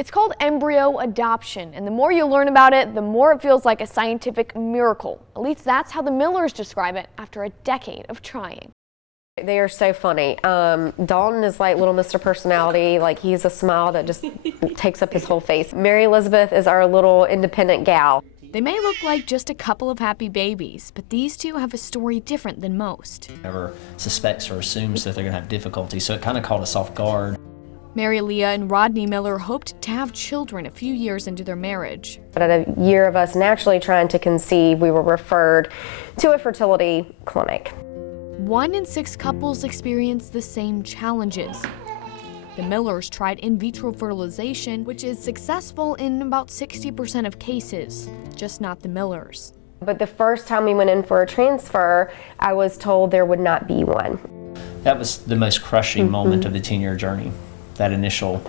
It's called embryo adoption, and the more you learn about it, the more it feels like a scientific miracle. At least that's how the Millers describe it after a decade of trying. They are so funny. Dalton is like little Mr. Personality. Like, he's a smile that just takes up his whole face. Mary Elizabeth is our little independent gal. They may look like just a couple of happy babies, but these two have a story different than most. Never suspects or assumes that they're going to have difficulty, so it kind of caught us off guard. Mary Leah and Rodney Miller hoped to have children a few years into their marriage. But at a year of us naturally trying to conceive, we were referred to a fertility clinic. 1 in 6 couples experience the same challenges. The Millers tried in vitro fertilization, which is successful in about 60% of cases, just not the Millers. But the first time we went in for a transfer, I was told there would not be one. That was the most crushing moment of the 10-year journey, that initial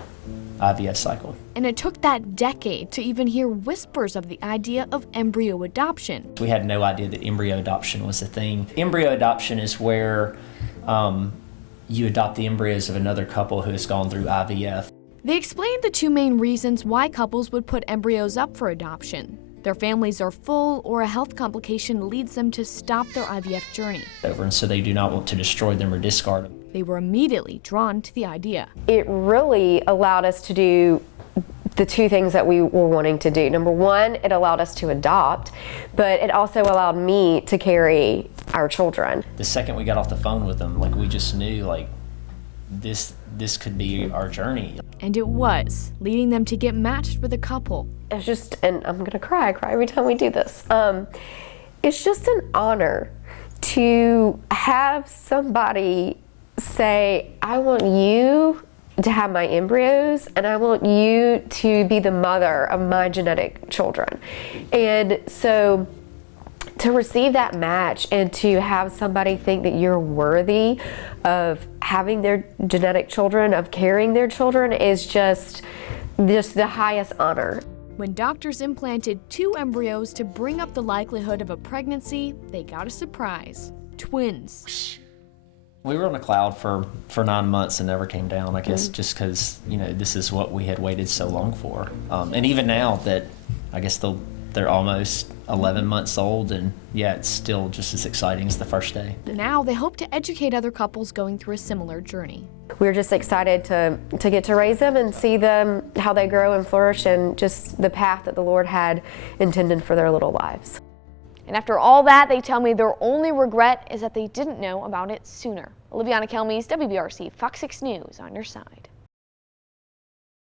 IVF cycle. And it took that decade to even hear whispers of the idea of embryo adoption. We had no idea that embryo adoption was a thing. Embryo adoption is where you adopt the embryos of another couple who has gone through IVF. They explained the 2 main reasons why couples would put embryos up for adoption. Their families are full, or a health complication leads them to stop their IVF journey. And so they do not want to destroy them or discard them. They were immediately drawn to the idea. It really allowed us to do the 2 things that we were wanting to do. Number 1, it allowed us to adopt, but it also allowed me to carry our children. The second we got off the phone with them, like, we just knew, like, this could be our journey. And it was, leading them to get matched with a couple. It's just, and I'm gonna cry, I cry every time we do this. It's just an honor to have somebody say, I want you to have my embryos, and I want you to be the mother of my genetic children. And so to receive that match and to have somebody think that you're worthy of having their genetic children, of carrying their children, is just the highest honor. When doctors implanted 2 embryos to bring up the likelihood of a pregnancy, they got a surprise: twins. We were on a cloud for 9 months and never came down, I guess, just because, you know, this is what we had waited so long for. And even now that, I guess they're almost 11 months old, and yeah, it's still just as exciting as the first day. Now they hope to educate other couples going through a similar journey. We're just excited to get to raise them and see them, how they grow and flourish, and just the path that the Lord had intended for their little lives. And after all that, they tell me their only regret is that they didn't know about it sooner. Oliviana Kelmes, WBRC, Fox 6 News, on your side.